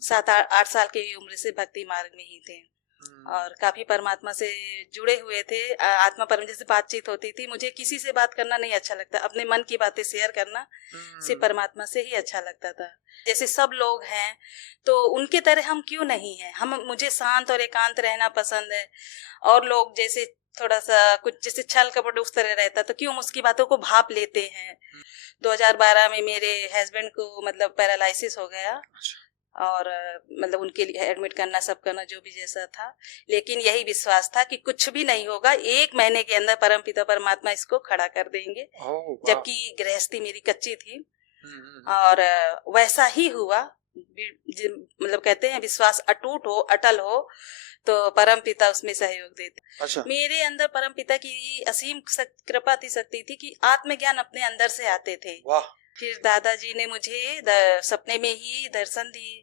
7-8 साल की उम्र से भक्ति मार्ग में ही थे और काफी परमात्मा से जुड़े हुए थे। आत्मा परम से बातचीत होती थी। मुझे किसी से बात करना नहीं अच्छा लगता, अपने मन की बातें शेयर करना से परमात्मा से ही अच्छा लगता था। जैसे सब लोग हैं तो उनके तरह हम क्यों नहीं हैं। मुझे शांत और एकांत रहना पसंद है और लोग जैसे थोड़ा सा कुछ जैसे छल कपट उस तरह रहता तो क्यों उसकी बातों को भाप लेते हैं। 2012 में मेरे हस्बैंड को मतलब पैरालिसिस हो गया और मतलब उनके लिए एडमिट करना सब करना जो भी जैसा था, लेकिन यही विश्वास था कि कुछ भी नहीं होगा, 1 महीने के अंदर परमपिता परमात्मा इसको खड़ा कर देंगे। जबकि गृहस्थी मेरी कच्ची थी और वैसा ही हुआ। मतलब कहते हैं विश्वास अटूट हो अटल हो तो परमपिता उसमें सहयोग देते। अच्छा। मेरे अंदर परमपिता की असीम कृपा थी, शक्ति थी कि आत्मज्ञान अपने अंदर से आते थे। वाह। फिर दादाजी ने मुझे सपने में ही दर्शन दिए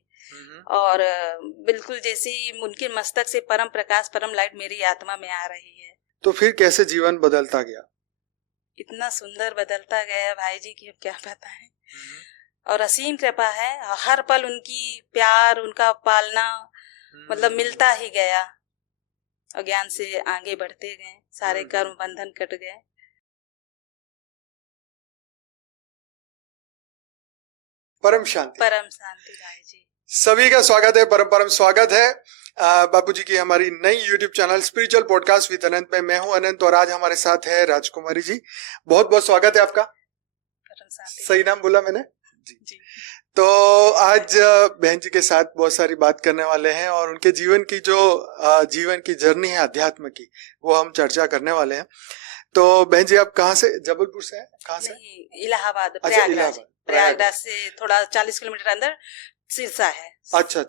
और बिल्कुल जैसे उनके मस्तक से परम प्रकाश परम लाइट मेरी आत्मा में आ रही है। तो फिर कैसे जीवन बदलता गया? इतना सुंदर बदलता गया भाई जी की अब क्या बताएं। और असीम कृपा है, हर पल उनकी प्यार उनका पालना मतलब मिलता ही गया और ज्ञान से आगे बढ़ते गए, सारे कर्म बंधन कट गए। परम शांति भाई जी। सभी का स्वागत है, परम स्वागत है बापूजी की हमारी नई YouTube channel spiritual podcast with Anant में। मैं हूं अनंत और आज हमारे साथ है राजकुमारी जी। बहुत बहुत स्वागत है आपका। सही नाम बोला मैंने? जी। तो आज बहन जी के साथ बहुत सारी बात करने वाले हैं और उनके जीवन की जो जीवन की जर्नी है अध्यात्म की, वो हम चर्चा करने वाले हैं। तो बहन जी आप कहाँ से? जबलपुर से हैं? कहाँ से? इलाहाबाद। अच्छा, इलाहाबाद। प्रयागराज से थोड़ा 40 किलोमीटर अंदर सिरसा है। अच्छा।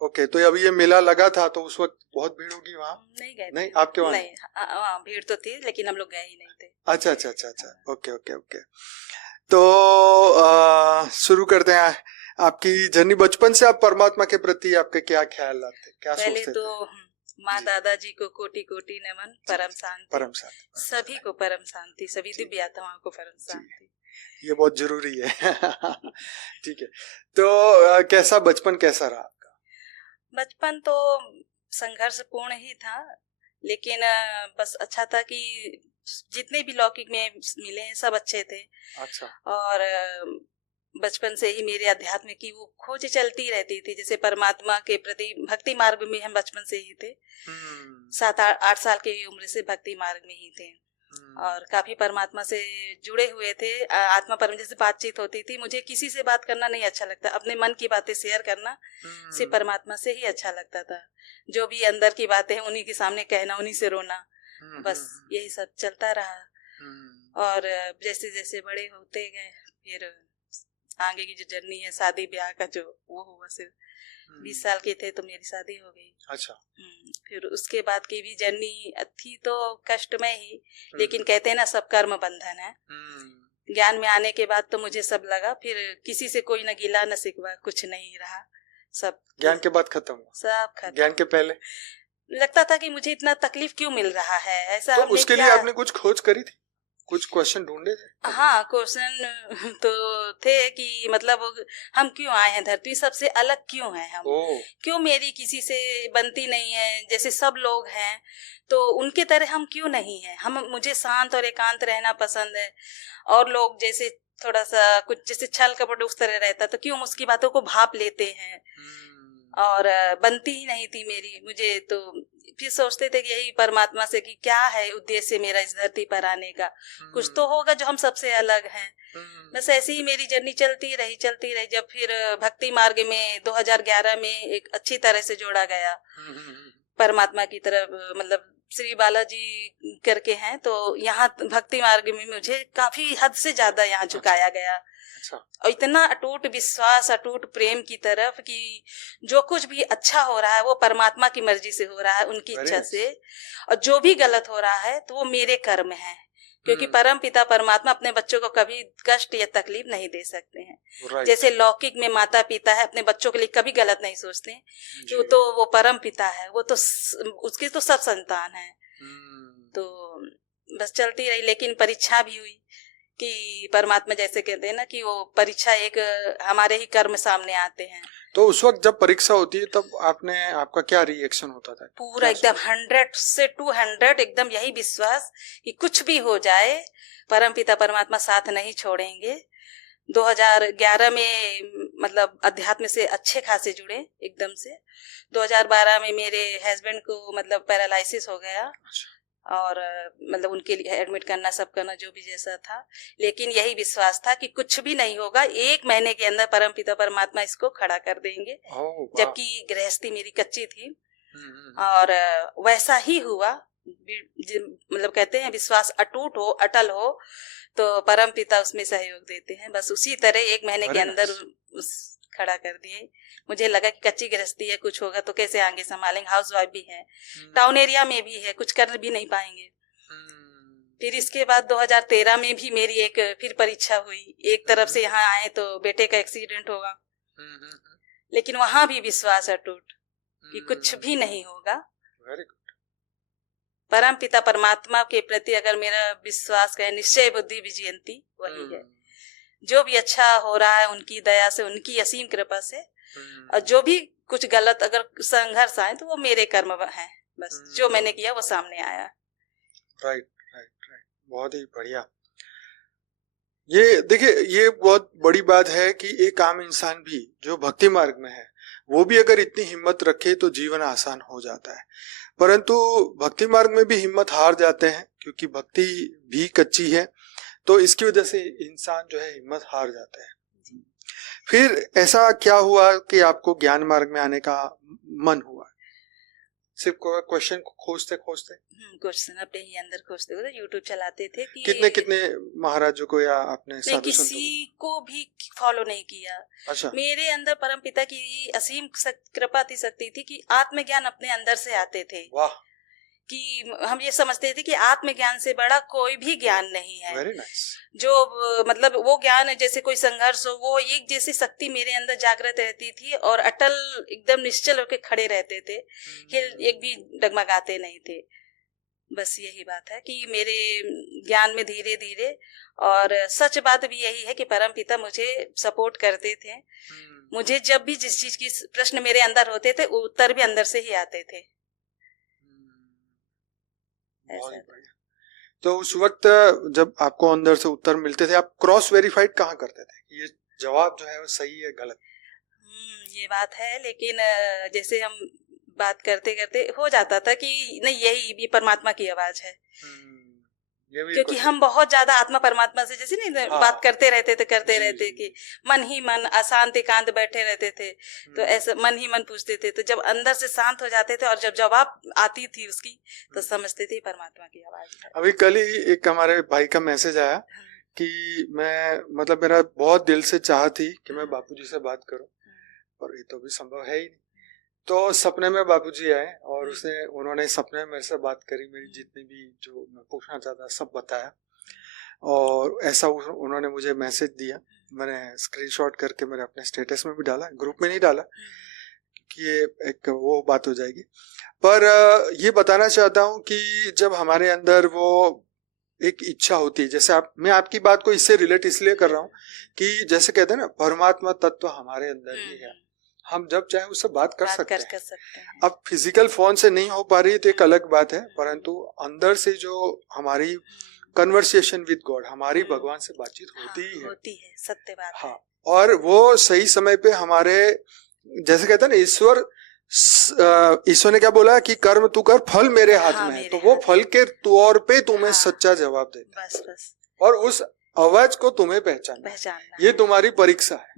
ओके। तो अभी ये मेला लगा था तो उस वक्त बहुत भीड़ होगी वहाँ? नहीं गए। नहीं आपके वहाँ? नहीं, भीड़ तो थी लेकिन हम लोग गए ही नहीं थे। अच्छा। ओके। तो शुरू करते हैं। आपकी जर्नी बचपन से आप परमात्मा के प्रति आपके क्या ख्याल आते, क्या सोचते थे? पहले तो माँ दादाजी को कोटि कोटि नमन। परम शांति सभी को, परम शांति सभी दिव्य आत्माओं को परम शांति। ये बहुत जरूरी है। ठीक है। तो कैसा बचपन कैसा रहा आपका? बचपन तो संघर्षपूर्ण ही था लेकिन बस अच्छा था कि जितने भी लौकिक में मिले सब अच्छे थे। अच्छा। और बचपन से ही मेरे अध्यात्म की वो खोज चलती रहती थी। जैसे परमात्मा के प्रति भक्ति मार्ग में हम बचपन से ही थे। 7-8 साल की उम्र से भक्ति मार्ग में ही थे और काफी परमात्मा से जुड़े हुए थे। आत्मा परम से बातचीत होती थी। मुझे किसी से बात करना नहीं अच्छा लगता, अपने मन की बातें शेयर करना से परमात्मा से ही अच्छा लगता था। जो भी अंदर की बातें हैं उन्हीं के सामने कहना, उन्हीं से रोना, बस यही सब चलता रहा। और जैसे जैसे बड़े होते गए फिर आगे की जो जर्नी है शादी ब्याह का जो वो हुआ, सिर्फ 20 साल के थे तो मेरी शादी हो गई। अच्छा। फिर उसके बाद की भी जर्नी थी तो कष्टमय ही, लेकिन कहते हैं ना सब कर्म बंधन है। ज्ञान में आने के बाद तो मुझे सब लगा, फिर किसी से कोई न गिला न शिकवा, कुछ नहीं रहा। सब ज्ञान के बाद खत्म हुआ? सब खत्म। ज्ञान के पहले लगता था कि मुझे इतना तकलीफ क्यों मिल रहा है ऐसा। तो उसके लिए आपने कुछ खोज करी थी, कुछ क्वेश्चन ढूंढे थे? हाँ, क्वेश्चन तो थे कि मतलब हम क्यों आए हैं धरती, सबसे अलग क्यों हैं हम, क्यों मेरी किसी से बनती नहीं है। जैसे सब लोग हैं तो उनके तरह हम क्यों नहीं हैं। मुझे शांत और एकांत रहना पसंद है और लोग जैसे थोड़ा सा कुछ जैसे छल कपट उस तरह रहता तो क्यों उसकी बातों को भाप लेते हैं और बनती ही नहीं थी मेरी। मुझे तो फिर सोचते थे कि यही परमात्मा से कि क्या है उद्देश्य मेरा इस धरती पर आने का, कुछ तो होगा जो हम सबसे अलग हैं। बस ऐसे ही मेरी जर्नी चलती रही। जब फिर भक्ति मार्ग में 2011 में एक अच्छी तरह से जोड़ा गया परमात्मा की तरफ, मतलब श्री बालाजी करके हैं तो यहाँ भक्ति मार्ग में मुझे काफी हद से ज्यादा यहाँ झुकाया गया। और इतना अटूट विश्वास, अटूट प्रेम की तरफ कि जो कुछ भी अच्छा हो रहा है वो परमात्मा की मर्जी से हो रहा है, उनकी इच्छा से, और जो भी गलत हो रहा है तो वो मेरे कर्म है, क्योंकि परम पिता परमात्मा अपने बच्चों को कभी कष्ट या तकलीफ नहीं दे सकते हैं। जैसे लौकिक में माता पिता है अपने बच्चों के लिए कभी गलत नहीं सोचते, तो वो परम पिता है, वो तो उसकी तो सब संतान है। तो बस चलती रही, लेकिन परीक्षा भी हुई कि परमात्मा जैसे कहते हैं ना कि वो परीक्षा एक हमारे ही कर्म सामने आते हैं। तो उस वक्त जब परीक्षा होती है तब आपका क्या रिएक्शन होता था? पूरा एकदम 100 से 200 एकदम यही विश्वास कि कुछ भी हो जाए परमपिता परमात्मा साथ नहीं छोड़ेंगे। 2011 में मतलब अध्यात्म से अच्छे खासे जुड़े एकदम से। 2012 में मेरे हस्बैंड को मतलब पैरालिसिस हो गया और मतलब उनके लिए एडमिट करना सब करना जो भी जैसा था, लेकिन यही विश्वास था कि कुछ भी नहीं होगा, 1 महीने के अंदर परमपिता परमात्मा इसको खड़ा कर देंगे। जबकि गृहस्थी मेरी कच्ची थी और वैसा ही हुआ। मतलब कहते हैं विश्वास अटूट हो, अटल हो तो परमपिता उसमें सहयोग देते हैं। बस उसी तरह 1 महीने के अंदर खड़ा कर दिए। मुझे लगा कि कच्ची गृहस्थी है, कुछ होगा तो कैसे आगे संभालेंगे, हाउस वाइफ भी है, टाउन एरिया में भी है, कुछ कर भी नहीं पाएंगे। फिर इसके बाद 2013 में भी मेरी एक फिर परीक्षा हुई। एक तरफ से यहाँ आए तो बेटे का एक्सीडेंट होगा, लेकिन वहां भी विश्वास अटूट कि कुछ भी नहीं होगा। परम पिता परमात्मा के प्रति अगर मेरा विश्वास कहे, निश्चय बुद्धि विजयंती वही है। जो भी अच्छा हो रहा है उनकी दया से, उनकी असीम कृपा से, और जो भी कुछ गलत अगर संघर्ष आए तो वो मेरे कर्म हैं। बस जो मैंने किया वो सामने आया। राइट, बहुत ही बढ़िया। ये देखिए, ये बहुत बड़ी बात है कि एक आम इंसान भी जो भक्ति मार्ग में है वो भी अगर इतनी हिम्मत रखे तो जीवन आसान हो जाता है। परंतु भक्ति मार्ग में भी हिम्मत हार जाते हैं क्योंकि भक्ति भी कच्ची है, तो इसकी वजह से इंसान जो है हिम्मत हार जाता है। फिर ऐसा क्या हुआ कि आपको ज्ञान मार्ग में आने का मन हुआ? सिर्फ क्वेश्चन को खोजते क्वेश्चन अपने ही अंदर खोजते हुए यूट्यूब चलाते थे कि कितने महाराजों को या आपने नहीं किसी को भी फॉलो नहीं किया। अच्छा। मेरे अंदर परमपिता की असीम कृपा थी, शक्ति थी कि आत्मज्ञान अपने अंदर से आते थे। वाह। कि हम ये समझते थे कि आत्मज्ञान से बड़ा कोई भी ज्ञान नहीं है। Very nice. जो मतलब वो ज्ञान जैसे कोई संघर्ष हो, वो एक जैसी शक्ति मेरे अंदर जागृत रहती थी और अटल एकदम निश्चल होकर खड़े रहते थे, एक भी डगमगाते नहीं थे। बस यही बात है कि मेरे ज्ञान में धीरे धीरे, और सच बात भी यही है कि परमपिता मुझे सपोर्ट करते थे। मुझे जब भी जिस चीज की प्रश्न मेरे अंदर होते थे उत्तर भी अंदर से ही आते थे। तो उस वक्त जब आपको अंदर से उत्तर मिलते थे, आप क्रॉस वेरीफाइड कहाँ करते थे कि ये जवाब जो है वो सही है गलत? ये बात है, लेकिन जैसे हम बात करते करते हो जाता था कि नहीं यही भी परमात्मा की आवाज है। क्योंकि हम बहुत ज्यादा आत्मा परमात्मा से जैसे नहीं बात करते रहते थे कि मन ही मन अशांत एकांत बैठे रहते थे, तो ऐसे मन ही मन पूछते थे। तो जब अंदर से शांत हो जाते थे और जब जवाब आती थी उसकी तो समझते थे परमात्मा की आवाज है। अभी कल ही एक हमारे भाई का मैसेज आया कि मैं मतलब मेरा बहुत दिल से चाह थी कि मैं बापूजी से बात करूं, पर ये तो भी संभव है ही नहीं। तो सपने में बापूजी आए और उन्होंने सपने में मेरे से बात करी, मेरी जितनी भी जो मैं पूछना चाहता सब बताया, और ऐसा उन्होंने मुझे मैसेज दिया। मैंने स्क्रीनशॉट करके मैंने अपने स्टेटस में भी डाला, ग्रुप में नहीं डाला कि ये एक वो बात हो जाएगी। पर ये बताना चाहता हूँ कि जब हमारे अंदर वो एक इच्छा होती है, जैसे मैं आपकी बात को इससे रिलेट इसलिए कर रहा हूँ कि जैसे कहते हैं ना परमात्मा तत्व हमारे अंदर ही है, हम जब चाहे उससे बात कर सकते हैं। अब फिजिकल फोन से नहीं हो पा रही तो एक अलग बात है, परंतु अंदर से जो हमारी कन्वर्सेशन विद गॉड, हमारी भगवान से बातचीत होती है, सत्य बात है। और वो सही समय पे हमारे, जैसे कहते हैं ना ईश्वर ने क्या बोला कि कर्म तू कर, फल मेरे हाथ में है, तो वो फल के तौर पे तुम्हें सच्चा जवाब देता है। बस। और उस आवाज को तुम्हें पहचानना, ये तुम्हारी परीक्षा है।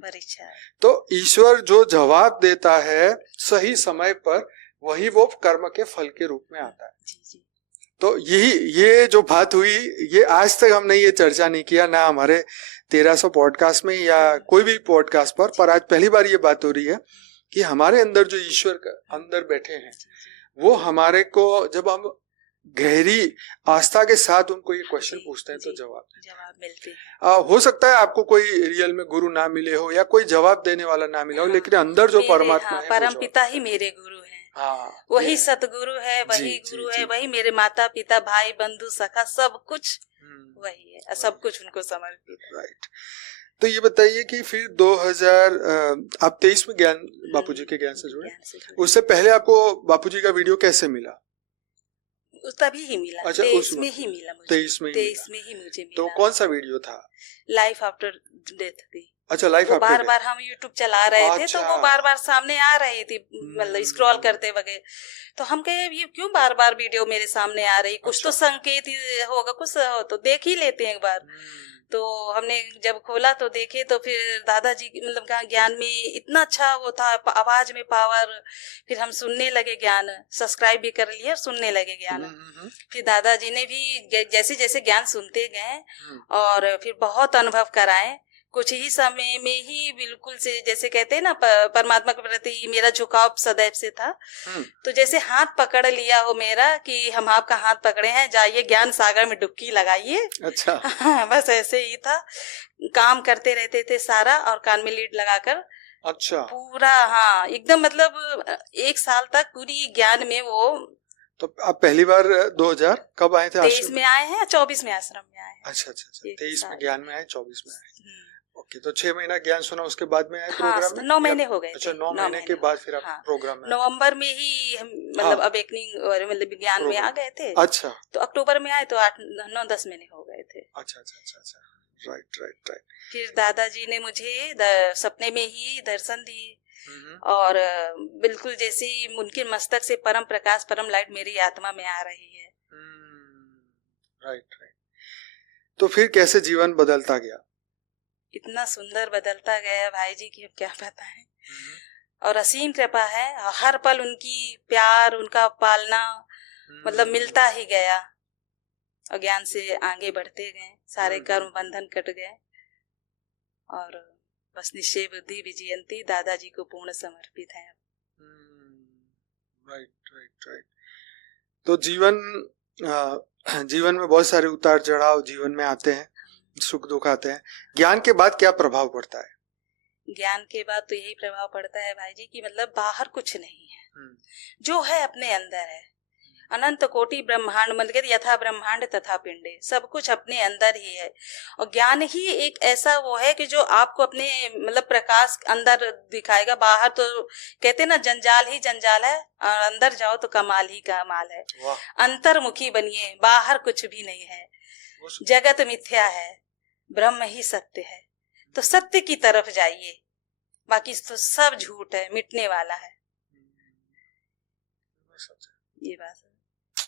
तो ईश्वर जो जवाब देता है सही समय पर, वही वो कर्म के फल के रूप में आता है। जी। तो ये जो बात हुई, ये आज तक हमने ये चर्चा नहीं किया ना हमारे 1300 पॉडकास्ट में या कोई भी पॉडकास्ट पर आज पहली बार ये बात हो रही है कि हमारे अंदर जो ईश्वर अंदर बैठे हैं वो हमारे को, जब हम गहरी आस्था के साथ उनको ये क्वेश्चन पूछते हैं तो जवाब मिलते हैं। हो सकता है आपको कोई रियल में गुरु ना मिले हो या कोई जवाब देने वाला ना मिला हो, लेकिन अंदर जो परमात्मा है, परम पिता ही मेरे गुरु हैं। वही सतगुरु है, वही गुरु है, वही मेरे माता पिता भाई बंधु सखा सब कुछ वही है, सब कुछ उनको समर्पित। राइट। तो ये बताइए कि फिर 2000 आप 23 में ज्ञान बापूजी के ज्ञान से जुड़े। उससे पहले आपको बापूजी का वीडियो कैसे मिला? तभी ही मिला। अच्छा, 23 में ही मिला मुझे। 23 में ही मुझे मिला। तो कौन सा वीडियो था? लाइफ आफ्टर डेथ थी। अच्छा, लाइफ आफ्टर बार बार हम यूट्यूब चला रहे थे तो वो बार बार सामने आ रही थी, मतलब स्क्रॉल करते वगैरह, तो हम कहे ये क्यों बार बार वीडियो मेरे सामने आ रही, कुछ तो संकेत होगा, कुछ तो देख ही लेते हैं एक बार। तो हमने जब खोला तो देखे तो फिर दादाजी मतलब ज्ञान में इतना अच्छा वो था, आवाज में पावर। फिर हम सुनने लगे ज्ञान, सब्सक्राइब भी कर लिए और सुनने लगे ज्ञान। फिर दादाजी ने भी जैसे जैसे ज्ञान सुनते गए और फिर बहुत अनुभव कराए। कुछ ही समय में ही बिल्कुल से जैसे कहते हैं ना, परमात्मा के प्रति मेरा झुकाव सदैव से था। तो जैसे हाथ पकड़ लिया हो मेरा कि हम आपका हाथ पकड़े हैं, जाइए ज्ञान सागर में डुबकी लगाइए। अच्छा। बस ऐसे ही था, काम करते रहते थे सारा, और कान में लीड लगाकर। अच्छा। पूरा हाँ एकदम, मतलब 1 साल तक पूरी ज्ञान में वो। तो आप पहली बार 2000 कब आए थे? 23 में आए हैं, 24 में आश्रम में आए हैं। अच्छा, 23 में ज्ञान में आए, 24 में आए। ओके, तो 6 महीना ज्ञान सुना, उसके बाद में आए प्रोग्राम में? 9 महीने हो गए। अच्छा, 9 महीने के बाद फिर आप प्रोग्राम में? नवंबर में ही हम मतलब अवेकनिंग और मतलब ज्ञान में आ गए थे। अच्छा। तो अक्टूबर में आए तो 8-9-10 महीने हो गए थे। अच्छा। राइट। फिर दादाजी ने मुझे सपने में ही दर्शन दिए और बिल्कुल जैसे उनके मस्तक से परम प्रकाश, परम लाइट मेरी आत्मा में आ रही है। राइट। तो फिर कैसे जीवन बदलता गया? इतना सुंदर बदलता गया भाई जी कि अब क्या बताएं। और असीम कृपा है, हर पल उनकी प्यार, उनका पालना मतलब मिलता ही गया, और ज्ञान से आगे बढ़ते गए, सारे कर्म बंधन कट गए, और बस निश्चय बुद्धि विजयंती दादाजी को पूर्ण समर्पित है। राइट। तो जीवन में बहुत सारे उतार चढ़ाव जीवन में आते हैं, सुख दुख आते हैं। ज्ञान के बाद क्या प्रभाव पड़ता है? ज्ञान के बाद तो यही प्रभाव पड़ता है भाई जी कि मतलब बाहर कुछ नहीं है, जो है अपने अंदर है। अनंत कोटि ब्रह्मांड मतलब यथा ब्रह्मांड तथा पिंडे, सब कुछ अपने अंदर ही है। और ज्ञान ही एक ऐसा वो है कि जो आपको अपने मतलब प्रकाश अंदर दिखाएगा। बाहर तो कहते हैं ना, जंजाल ही जंजाल है, और अंदर जाओ तो कमाल ही कमाल है। अंतर्मुखी बनिए, बाहर कुछ भी नहीं है। जगत मिथ्या है, ब्रह्म ही सत्य है, तो सत्य की तरफ जाइए, बाकी तो सब झूठ है, मिटने वाला है। ये बात है।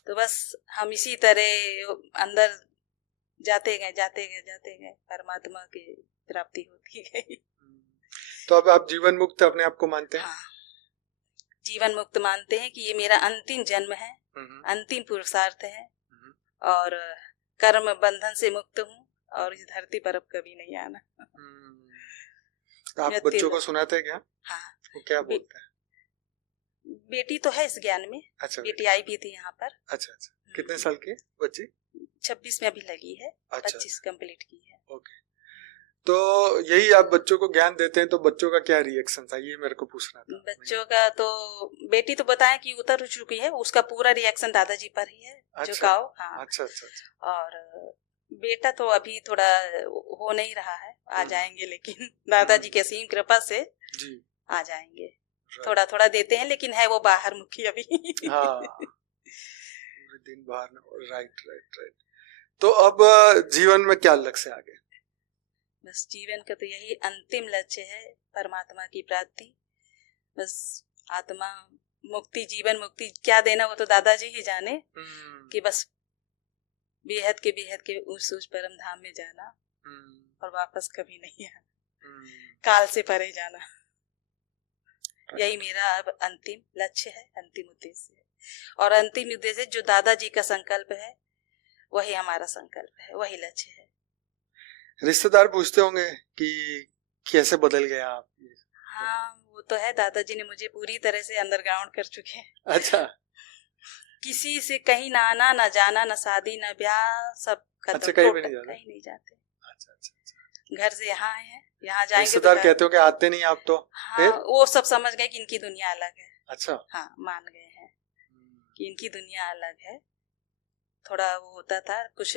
तो बस हम इसी तरह अंदर जाते गए परमात्मा की प्राप्ति होती गई। तो अब आप जीवन मुक्त अपने आप को मानते हैं? हाँ, जीवन मुक्त मानते हैं कि ये मेरा अंतिम जन्म है, अंतिम पुरुषार्थ है, और कर्म बंधन से मुक्त हूँ, और इस धरती पर अब कभी नहीं आना। आप बच्चों को सुनाते हैं क्या? हाँ। वो क्या बोलते हैं? बेटी तो है इस ज्ञान में। अच्छा। बेटी आई भी थी यहाँ पर। अच्छा। कितने साल की बच्ची? 26 में अभी लगी है। 25 कंप्लीट की है। ओके। तो यही आप बच्चों को ज्ञान देते हैं, तो बच्चों का क्या रिएक्शन था, ये मेरे को पूछना था। बच्चों का तो बेटी तो बताएं कि उतर चुकी है, उसका पूरा रिएक्शन दादाजी पर ही है। अच्छा। झुकाव। हाँ। अच्छा। और बेटा तो अभी थोड़ा हो नहीं रहा है, आ जाएंगे, लेकिन दादाजी की असीम कृपा से जी आ जाएंगे। थोड़ा थोड़ा देते हैं, लेकिन है वो बाहर मुखी अभी। हाँ। दिन बाहर। राइट। तो अब जीवन में क्या लक्ष्य आगे? बस जीवन का तो यही अंतिम लक्ष्य है, परमात्मा की प्राप्ति। बस आत्मा मुक्ति, जीवन मुक्ति क्या देना वो तो दादाजी ही जाने, कि बस बेहद के उस परम धाम में जाना, और वापस कभी नहीं आना, काल से परे जाना। यही मेरा अब अंतिम लक्ष्य है, अंतिम उद्देश्य है। और अंतिम उद्देश्य जो दादाजी का संकल्प है, वही हमारा संकल्प है, वही लक्ष्य है। रिश्तेदार पूछते होंगे कि कैसे बदल गया आप? हाँ, वो तो है, दादाजी ने मुझे पूरी तरह से अंडरग्राउंड कर चुके हैं। अच्छा। किसी से कहीं ना आना, ना जाना, ना शादी, ना ब्याह, सब खत्म। अच्छा, कहीं नहीं जाते। अच्छा। घर से यहाँ आए हैं, यहाँ जाएंगे। रिश्तेदार कहते हो कि आते नहीं आप तो? हाँ, वो सब समझ गए कि इनकी दुनिया अलग है। अच्छा। हाँ, मान गए हैं कि इनकी दुनिया अलग है। थोड़ा वो होता था, कुछ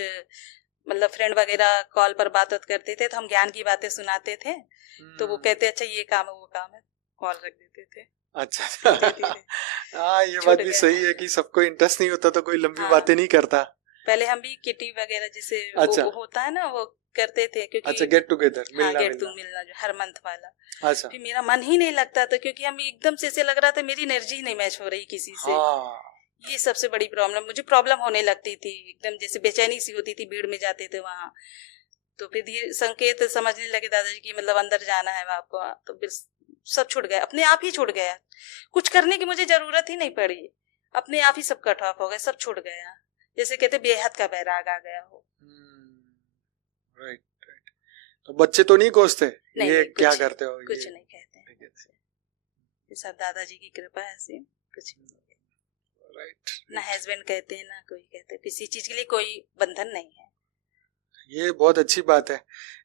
मतलब फ्रेंड वगैरह कॉल पर बात करते थे तो हम ज्ञान की बातें सुनाते थे, तो वो कहते अच्छा ये काम है वो काम है, कॉल रख देते थे। अच्छा हाँ, ये बात भी सही है कि सबको इंटरेस्ट नहीं होता तो कोई लंबी बातें नहीं करता। पहले हम भी किटी वगैरह जैसे अच्छा। वो होता है ना वो करते थे, क्योंकि अच्छा गेट टुगेदर, मिलना जो हर मंथ वाला। अच्छा। फिर मेरा मन ही नहीं लगता था, क्योंकि हम एकदम से ऐसे लग रहा था मेरी एनर्जी नहीं मैच हो रही किसी से। ये सबसे बड़ी प्रॉब्लम, मुझे प्रॉब्लम होने लगती थी, एकदम जैसे बेचैनी सी होती थी, भीड़ में जाते थे वहाँ। तो फिर धीरे संकेत समझने लगे दादाजी की मतलब अंदर जाना है आपको, तो फिर सब छूट गया, अपने आप ही छूट गया, कुछ करने की मुझे जरूरत ही नहीं पड़ी, अपने आप ही सब कट ऑफ हो गया, सब छूट गया, जैसे कहते बेहद का बैराग आ गया हो। राइट। तो बच्चे तो नहीं कोसते ये क्या करते हो? कुछ नहीं कहते, ये सब दादाजी की कृपा है, ऐसे कुछ नहीं। राइट। ना हस्बैंड कहते हैं ना कोई कहते, किसी चीज के लिए कोई बंधन नहीं है। ये बहुत अच्छी बात है,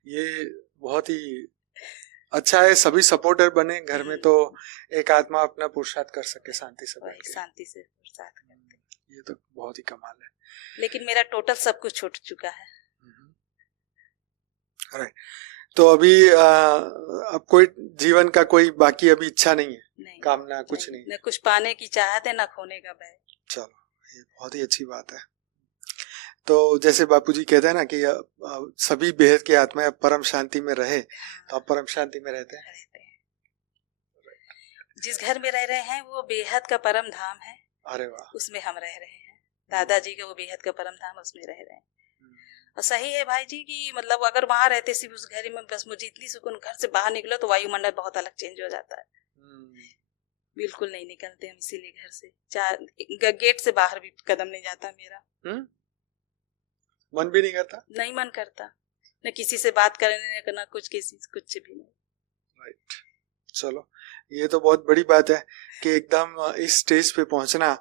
ये बहुत ही अच्छा है, सभी सपोर्टर बने घर में तो एक आत्मा अपना पुरुषार्थ कर सके शांति से बैठ के। शांति से पुरुषार्थ करते, ये तो बहुत ही कमाल है। लेकिन मेरा टोटल सब कुछ छूट चुका है। तो अभी अब कोई जीवन का कोई बाकी अभी इच्छा नहीं है, नहीं, कामना कुछ नहीं, न कुछ पाने की चाहत है न खोने का भय। चलो ये बहुत ही अच्छी बात है। तो जैसे बापूजी कहते हैं ना कि सभी बेहद की आत्माएं परम शांति में रहे, तो आप परम शांति में रहते हैं। जिस घर में रह रहे हैं वो बेहद का परम धाम है। अरे वाह। उसमें हम रह रहे हैं, दादाजी का वो बेहद का परम धाम, उसमें रह रहे हैं। और सही है भाई जी कि मतलब अगर वहां रहते सिर्फ उस घर में, बस मुझे इतनी सुकून, घर से बाहर निकलो तो वायुमंडल बहुत अलग चेंज हो जाता है। बिल्कुल नहीं निकलते हम, इसीलिए घर से गेट से बाहर भी कदम नहीं जाता मेरा। मन भी नहीं करता? नहीं मन करता, न किसी से बात करने का, ना कुछ कुछ भी नहीं। राइट। चलो ये तो बहुत बड़ी बात है कि एकदम इस स्टेज पे पहुंचना,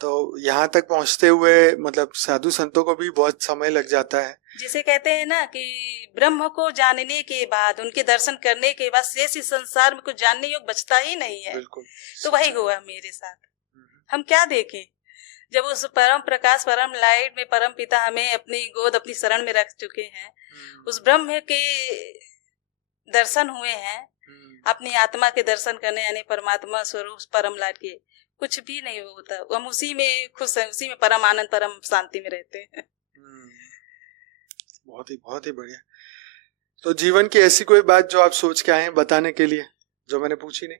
तो यहाँ तक पहुंचते हुए मतलब साधु संतों को भी बहुत समय लग जाता है। जिसे कहते हैं ना कि ब्रह्म को जानने के बाद, उनके दर्शन करने के बाद शेष इस संसार में कुछ जानने योग बचता ही नहीं है। बिल्कुल। तो वही हुआ मेरे साथ। हम क्या देखें जब उस परम प्रकाश परम लाइट में परम पिता हमें अपनी गोद अपनी शरण में रख चुके हैं, उस ब्रह्म के दर्शन हुए हैं, अपनी आत्मा के दर्शन करने, यानी परमात्मा स्वरूप परम लाइट के, कुछ भी नहीं होता, हम उसी में खुश हैं, उसी में परम आनंद परम शांति में रहते हैं। बहुत ही बढ़िया। तो जीवन की ऐसी कोई बात जो आप सोच के आए हैं बताने के लिए, जो मैंने पूछी नहीं?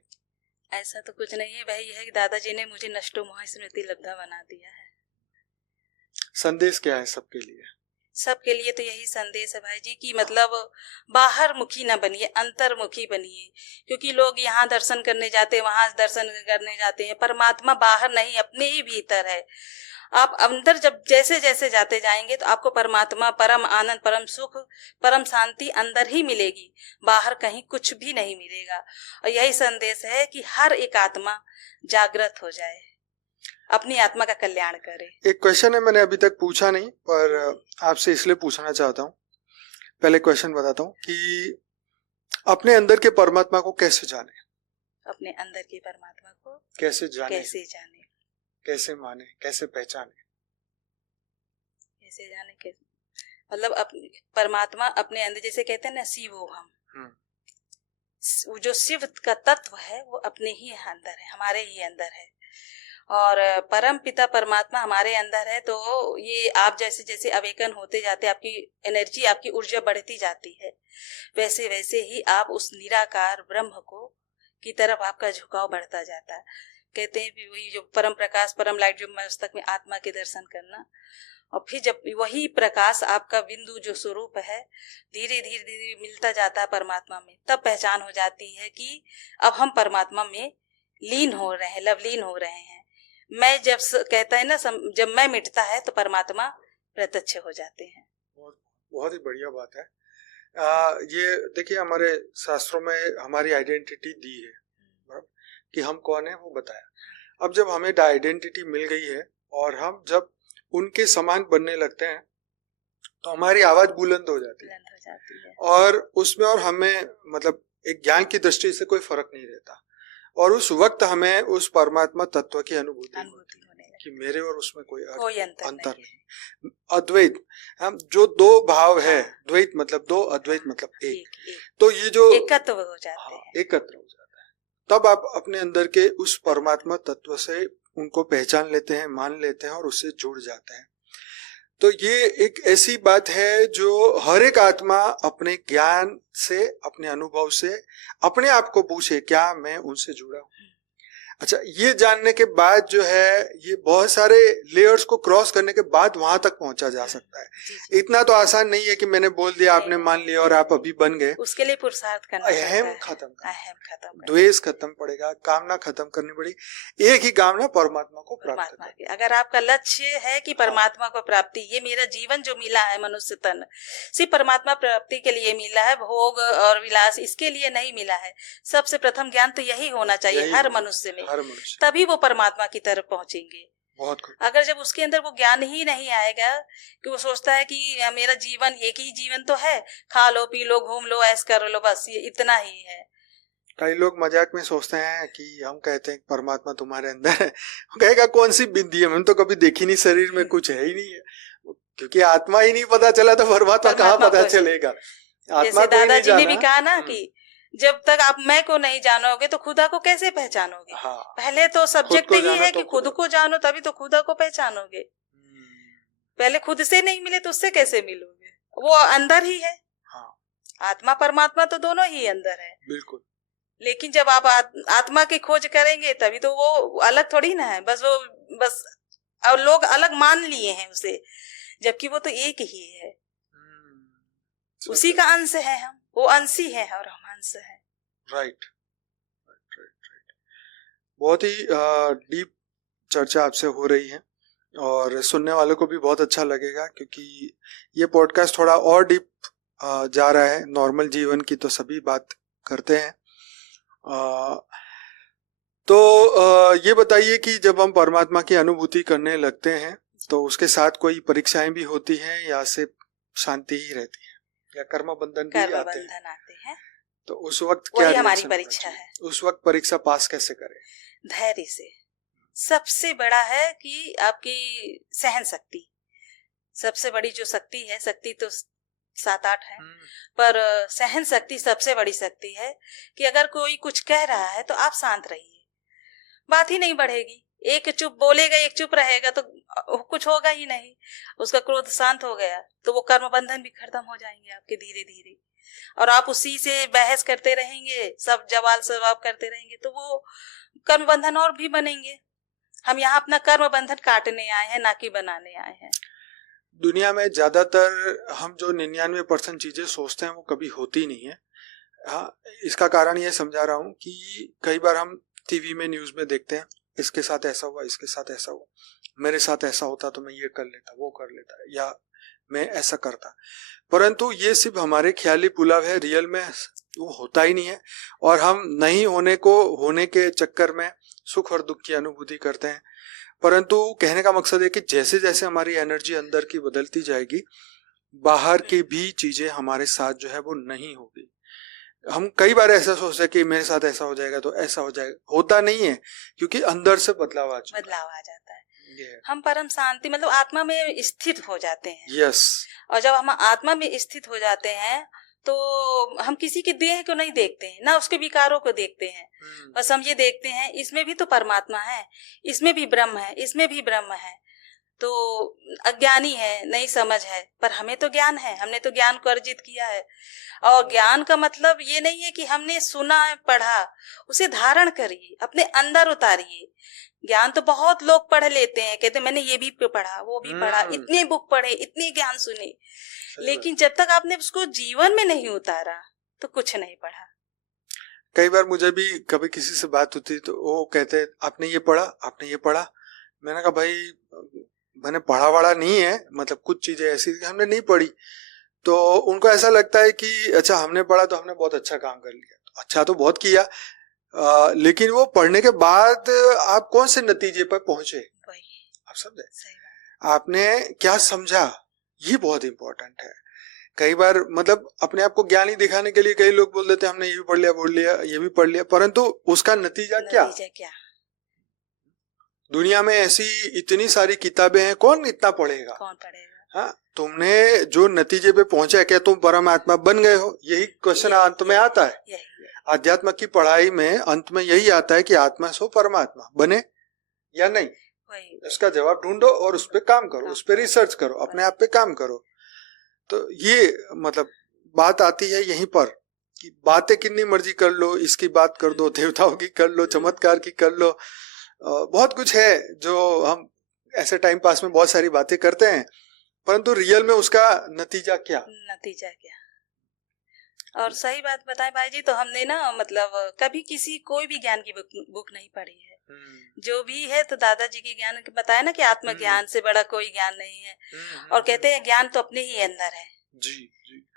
ऐसा तो कुछ नहीं है भाई, यह है कि दादाजी ने मुझे नष्टो मोह स्मृति लब्धा बना दिया है। संदेश क्या है सबके लिए? सबके लिए तो यही संदेश है भाई जी कि मतलब बाहर मुखी ना बनिए, अंतर्मुखी बनिए, क्योंकि लोग यहाँ दर्शन करने जाते हैं, वहां दर्शन करने जाते हैं, परमात्मा बाहर नहीं अपने ही भीतर है। आप अंदर जब जैसे जैसे जाते जाएंगे तो आपको परमात्मा, परम आनंद, परम सुख, परम शांति अंदर ही मिलेगी, बाहर कहीं कुछ भी नहीं मिलेगा। और यही संदेश है कि हर एक आत्मा जागृत हो जाए, अपनी आत्मा का कल्याण करे। एक क्वेश्चन है, मैंने अभी तक पूछा नहीं पर आपसे इसलिए पूछना चाहता हूँ। पहले क्वेश्चन बताता हूँ कि अपने अंदर के परमात्मा को कैसे जाने? अपने अंदर के परमात्मा को कैसे जाने? कैसे माने, कैसे पहचाने? कैसे जाने, कैसे मतलब परमात्मा अपने अंदर, जैसे कहते हैं ना शिवो हम, वो जो शिव का तत्व है वो अपने ही अंदर है, हमारे ही अंदर है। और परम पिता परमात्मा हमारे अंदर है। तो ये आप जैसे जैसे अवेकन होते जाते, आपकी एनर्जी, आपकी ऊर्जा बढ़ती जाती है, वैसे वैसे ही आप उस निराकार ब्रह्म को की तरफ आपका झुकाव बढ़ता जाता है। कहते हैं भी वही जो परम प्रकाश परम लाइट, जो मस्तक में आत्मा के दर्शन करना, और फिर जब वही प्रकाश आपका बिंदु जो स्वरूप है धीरे धीरे धीरे मिलता जाता है परमात्मा में, तब पहचान हो जाती है कि अब हम परमात्मा में लीन हो रहे हैं, लवलीन हो रहे हैं। मैं जब कहता है ना, जब मैं मिटता है तो परमात्मा प्रत्यक्ष हो जाते हैं। बहुत ही बढ़िया बात है। ये देखिए हमारे शास्त्रों में हमारी आइडेंटिटी दी है कि हम कौन है वो बताया। अब जब हमें आइडेंटिटी मिल गई है और हम जब उनके समान बनने लगते हैं तो हमारी आवाज बुलंद हो जाती है और उसमें और हमें मतलब एक ज्ञान की दृष्टि से कोई फर्क नहीं रहता, और उस वक्त हमें उस परमात्मा तत्व की अनुभूति होने लगती है। कि मेरे और उसमें कोई अंतर नहीं। अद्वैत, हम जो दो भाव है, द्वैत मतलब दो, अद्वैत मतलब एक। तो ये जो एकत्व हो जाते हैं, एकत्र हो जाता है, तब आप अपने अंदर के उस परमात्मा तत्व से उनको पहचान लेते हैं, मान लेते हैं और उससे जुड़ जाते हैं। तो ये एक ऐसी बात है जो हर एक आत्मा अपने ज्ञान से, अपने अनुभव से अपने आप को पूछे, क्या मैं उनसे जुड़ा हूं। अच्छा, ये जानने के बाद जो है, ये बहुत सारे लेयर्स को क्रॉस करने के बाद वहां तक पहुंचा जा सकता है। इतना तो आसान नहीं है कि मैंने बोल दिया, आपने मान लिया और आप अभी बन गए। उसके लिए पुरुषार्थ करना पड़ता है, अहम खत्म, द्वेष खत्म पड़ेगा, कामना खत्म करनी पड़ेगी। एक ही कामना, परमात्मा को प्राप्त करना। अगर आपका लक्ष्य है कि परमात्मा को प्राप्ति, ये मेरा जीवन जो मिला है मनुष्य तन सिर्फ परमात्मा प्राप्ति के लिए मिला है, भोग और विलास इसके लिए नहीं मिला है। सबसे प्रथम ज्ञान तो यही होना चाहिए हर मनुष्य में, तभी वो परमात्मा की तरफ पहुंचेंगे। बहुत अगर जब उसके अंदर वो ज्ञान ही नहीं आएगा कि वो सोचता है कि मेरा जीवन एक ही जीवन तो है, खा लो पी लो घूम लो ऐश कर लो, बस ये इतना ही है। कई लोग मजाक में सोचते हैं कि हम कहते हैं परमात्मा तुम्हारे अंदर है, कहेगा कौन सी बिंदी है, मैंने तो कभी देखी नहीं, शरीर में कुछ है ही नहीं है। क्योंकि आत्मा ही नहीं पता चला तो परमात्मा कहाँ पता चलेगा। जैसे दादाजी ने भी कहा ना कि जब तक आप मैं को नहीं जानोगे तो खुदा को कैसे पहचानोगे। पहले तो सब्जेक्ट ही है कि खुद को जानो, तभी तो खुदा को पहचानोगे। पहले खुद से नहीं मिले तो उससे कैसे मिलोगे, वो अंदर ही है। आत्मा परमात्मा तो दोनों ही अंदर है। बिल्कुल। लेकिन जब आप आत्मा की खोज करेंगे तभी तो वो अलग थोड़ी ना है, बस और लोग अलग मान लिए हैं उसे, जबकि वो तो एक ही है। उसी का अंश है हम, वो अंशी है और हम अंश है। राइट। बहुत ही डीप चर्चा आपसे हो रही है और सुनने वालों को भी बहुत अच्छा लगेगा, क्योंकि ये पॉडकास्ट थोड़ा और डीप जा रहा है। नॉर्मल जीवन की तो सभी बात करते हैं। तो ये बताइए कि जब हम परमात्मा की अनुभूति करने लगते हैं तो उसके साथ कोई परीक्षाएं भी होती हैं या सिर्फ शांति ही रहती है, या कर्म बंधन भी आते हैं? तो उस वक्त क्या हमारी परीक्षा है? उस वक्त परीक्षा पास कैसे करें? धैर्य से। सबसे बड़ा है कि आपकी सहन शक्ति, सबसे बड़ी जो शक्ति है, शक्ति तो 7-8 है, पर सहन शक्ति सबसे बड़ी शक्ति है कि अगर कोई कुछ कह रहा है तो आप शांत रहिए, बात ही नहीं बढ़ेगी। एक चुप बोलेगा, एक चुप रहेगा तो कुछ होगा ही नहीं। उसका क्रोध शांत हो गया तो वो कर्म बंधन भी खत्म हो जाएंगे आपके धीरे धीरे, और आप उसी से बहस करते रहेंगे, सब जवाब सवाब करते रहेंगे तो वो कर्म बंधन और भी बनेंगे। हम यहाँ अपना कर्म बंधन काटने आए हैं, ना कि बनाने आए हैं। दुनिया में ज्यादातर हम जो 99% चीजें सोचते हैं वो कभी होती नहीं है। हाँ, इसका कारण ये समझा रहा हूँ कि कई बार हम टीवी में, न्यूज में देखते हैं, इसके साथ ऐसा हुआ, इसके साथ ऐसा हुआ, मेरे साथ ऐसा होता तो मैं ये कर लेता, वो कर लेता, या मैं ऐसा करता। परंतु ये सिर्फ हमारे ख्याली पुलाव है, रियल में वो होता ही नहीं है। और हम नहीं होने को होने के चक्कर में सुख और दुख की अनुभूति करते हैं। परंतु कहने का मकसद है कि जैसे जैसे हमारी एनर्जी अंदर की बदलती जाएगी, बाहर की भी चीजें हमारे साथ जो है वो नहीं होगी। हम कई बार ऐसा सोचते हैं कि मेरे साथ ऐसा हो जाएगा तो ऐसा हो जाएगा, होता नहीं है, क्योंकि अंदर से बदलाव आ जाता है। हम परम शांति मतलब आत्मा में स्थित हो जाते हैं। यस। और जब हम आत्मा में स्थित हो जाते हैं तो हम किसी के देह को नहीं देखते हैं, ना उसके विकारों को देखते हैं। बस हम ये देखते हैं इसमें भी तो परमात्मा है, इसमें भी ब्रह्म है, इसमें भी ब्रह्म है। तो अज्ञानी है, नहीं समझ है, पर हमें तो ज्ञान है, हमने तो ज्ञान को अर्जित किया है। और ज्ञान का मतलब ये नहीं है कि हमने सुना पढ़ा, उसे धारण करिए, अपने अंदर उतारिए। ज्ञान तो बहुत लोग पढ़ लेते हैं, कहते मैंने ये भी पढ़ा, वो भी पढ़ा, इतने बुक पढ़े, इतने ज्ञान सुने, लेकिन जब तक आपने उसको जीवन में नहीं उतारा तो कुछ नहीं पढ़ा। कई बार मुझे भी कभी किसी से बात होती तो वो कहते आपने ये पढ़ा, आपने ये पढ़ा। मैंने कहा भाई मैंने पढ़ा वाला नहीं है, मतलब कुछ चीजें ऐसी हमने नहीं पढ़ी। तो उनको ऐसा लगता है कि अच्छा हमने पढ़ा तो हमने बहुत अच्छा काम कर लिया। अच्छा तो बहुत किया, लेकिन वो पढ़ने के बाद आप कौन से नतीजे पर पहुंचे, आप समझे, आपने क्या समझा, ये बहुत इंपॉर्टेंट है। कई बार मतलब अपने आप को ज्ञानी दिखाने के लिए कई लोग बोल देते हैं हमने ये भी पढ़ लिया, बोल लिया, ये भी पढ़ लिया, परंतु उसका नतीजा क्या? दुनिया में ऐसी इतनी सारी किताबें हैं, कौन इतना पढ़ेगा? कौन पढ़ेगा? हाँ, तुमने जो नतीजे पे पहुंचा, क्या तुम परमात्मा बन गए हो? यही क्वेश्चन अंत में आता है। अध्यात्म की पढ़ाई में अंत में यही आता है कि आत्मा सो परमात्मा बने या नहीं। इसका जवाब ढूंढो और उस पर काम करो, उस पर रिसर्च करो, अपने आप पे काम करो। तो ये मतलब बात आती है यहीं पर कि बातें कितनी मर्जी कर लो, इसकी बात कर दो, देवताओं की कर लो, चमत्कार की कर लो, बहुत कुछ है जो हम ऐसे टाइम पास में बहुत सारी बातें करते हैं, परंतु रियल में उसका नतीजा क्या? और सही बात बताएं भाई जी, तो हमने ना मतलब कभी किसी कोई भी ज्ञान की बुक नहीं पढ़ी है। जो भी है तो दादाजी के ज्ञान बताया ना कि आत्मज्ञान से बड़ा कोई ज्ञान नहीं है। और कहते हैं ज्ञान तो अपने ही अंदर है जी।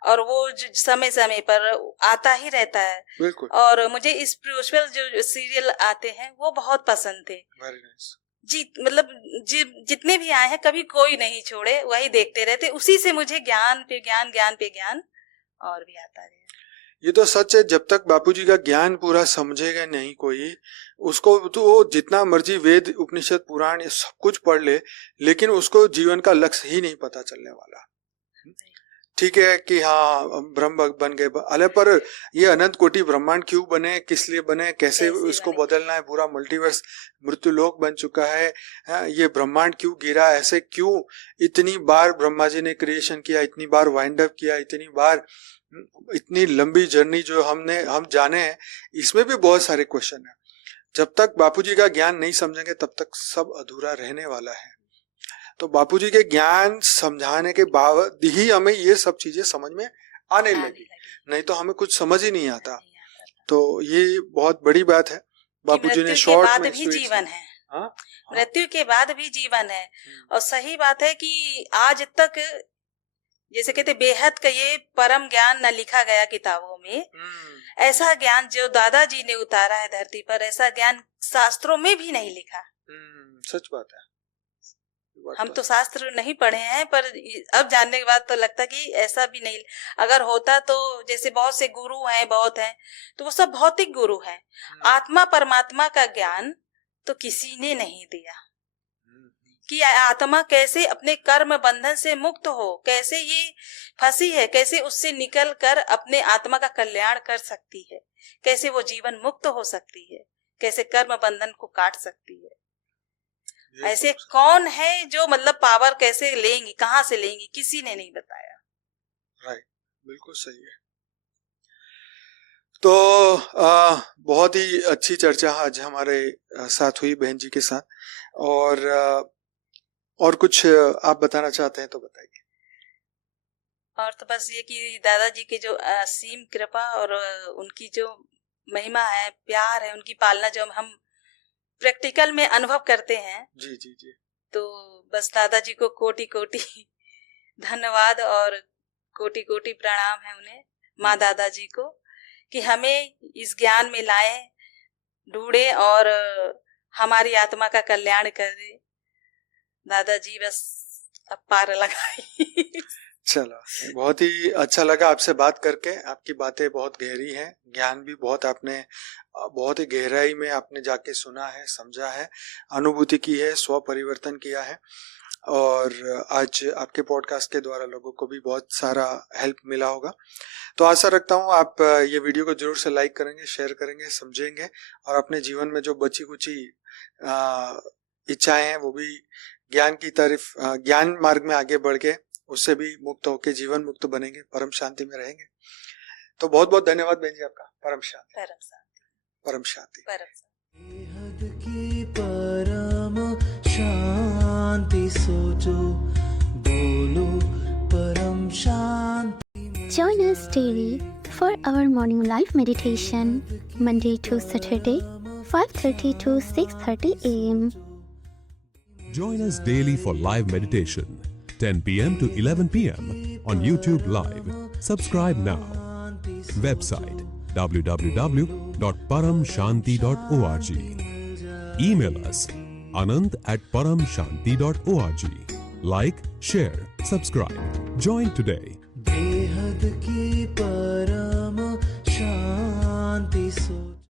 और वो समय समय पर आता ही रहता है। बिल्कुल। और मुझे स्पिरिचुअल जो सीरियल आते हैं वो बहुत पसंद थे। वेरी नाइस जी, मतलब जितने भी आए हैं कभी कोई नहीं छोड़े, वही देखते रहते, उसी से मुझे ज्ञान पे ज्ञान, ज्ञान पे ज्ञान और भी आता है। ये तो सच है, जब तक बापूजी का ज्ञान पूरा समझेगा नहीं कोई, उसको तो वो जितना मर्जी वेद उपनिषद पुराण ये सब कुछ पढ़ ले, लेकिन उसको जीवन का लक्ष्य ही नहीं पता चलने वाला। ठीक है कि हाँ ब्रह्म बन गए, अरे पर ये अनंत कोटि ब्रह्मांड क्यों बने, किस लिए बने, कैसे उसको बदलना है, पूरा मल्टीवर्स मृत्यु लोक बन चुका है, ये ब्रह्मांड क्यों गिरा, ऐसे क्यों इतनी बार ब्रह्मा जी ने क्रिएशन किया, इतनी बार वाइंड अप किया, इतनी बार, इतनी लंबी जर्नी जो हम जाने हैं, इसमें भी बहुत सारे क्वेश्चन है। जब तक बापूजी का ज्ञान नहीं समझेंगे तब तक सब अधूरा रहने वाला है। तो बापूजी के ज्ञान समझाने के बाद ही हमें ये सब चीजें समझ में आने लगी, नहीं तो हमें कुछ समझ ही नहीं आता। तो ये बहुत बड़ी बात है। बापूजी ने शॉर्ट में भी जीवन है, मृत्यु के बाद भी जीवन है। और सही बात है कि आज तक जैसे कहते बेहद का ये परम ज्ञान न लिखा गया किताबों में, ऐसा ज्ञान जो दादाजी ने उतारा है धरती पर, ऐसा ज्ञान शास्त्रों में भी नहीं लिखा। सच बात है। हम तो शास्त्र नहीं पढ़े हैं, पर अब जानने के बाद तो लगता कि ऐसा भी नहीं, अगर होता तो जैसे बहुत से गुरु हैं, बहुत हैं, तो वो सब भौतिक गुरु हैं। आत्मा परमात्मा का ज्ञान तो किसी ने नहीं दिया कि आत्मा कैसे अपने कर्म बंधन से मुक्त हो, कैसे ये फंसी है, कैसे उससे निकल कर अपने आत्मा का कल्याण कर सकती है, कैसे वो जीवन मुक्त हो सकती है, कैसे कर्म बंधन को काट सकती है। ऐसे कौन है जो मतलब पावर कैसे लेंगी, कहाँ से लेंगी, किसी ने नहीं बताया। राइट, बिल्कुल सही है। तो बहुत ही अच्छी चर्चा आज हमारे साथ हुई बहन जी के साथ, और कुछ आप बताना चाहते हैं तो बताइए। और तो बस ये कि दादाजी की जो असीम कृपा और उनकी जो महिमा है, प्यार है, उनकी पालना जो हम प्रैक्टिकल में अनुभव करते हैं। जी जी जी। तो बस दादाजी को कोटि कोटि धन्यवाद और कोटि कोटि प्रणाम है उन्हें, माँ दादाजी को, कि हमें इस ज्ञान में लाए, ढूंढे और हमारी आत्मा का कल्याण कर दे। दादाजी बस अब पार लगाई। चलो, बहुत ही अच्छा लगा आपसे बात करके। आपकी बातें बहुत गहरी हैं, ज्ञान भी आपने बहुत ही गहराई में आपने जाके सुना है, समझा है, अनुभूति की है, स्व परिवर्तन किया है। और आज आपके पॉडकास्ट के द्वारा लोगों को भी बहुत सारा हेल्प मिला होगा। तो आशा रखता हूँ आप ये वीडियो को जरूर से लाइक करेंगे, शेयर करेंगे, समझेंगे और अपने जीवन में जो बची कुची इच्छाएं हैं वो भी ज्ञान की तरफ, ज्ञान मार्ग में आगे बढ़ के उससे भी मुक्त होके जीवन मुक्त बनेंगे, परम शांति में रहेंगे। तो बहुत बहुत धन्यवाद बहन जी आपका। परम शांति, परम शांति, परम शांति, बेहद की परम शांति सोचो, बोलो परम शांति। Join us daily for our morning live meditation, Monday to Saturday, 5:30 to 6:30 a.m. Join us daily for live meditation, 10 p.m. to 11 p.m. on YouTube Live. Subscribe now. Website www.paramshanti.org. Email us anand@paramshanti.org. Like, share, subscribe. Join today. बेहद की परम शांति सो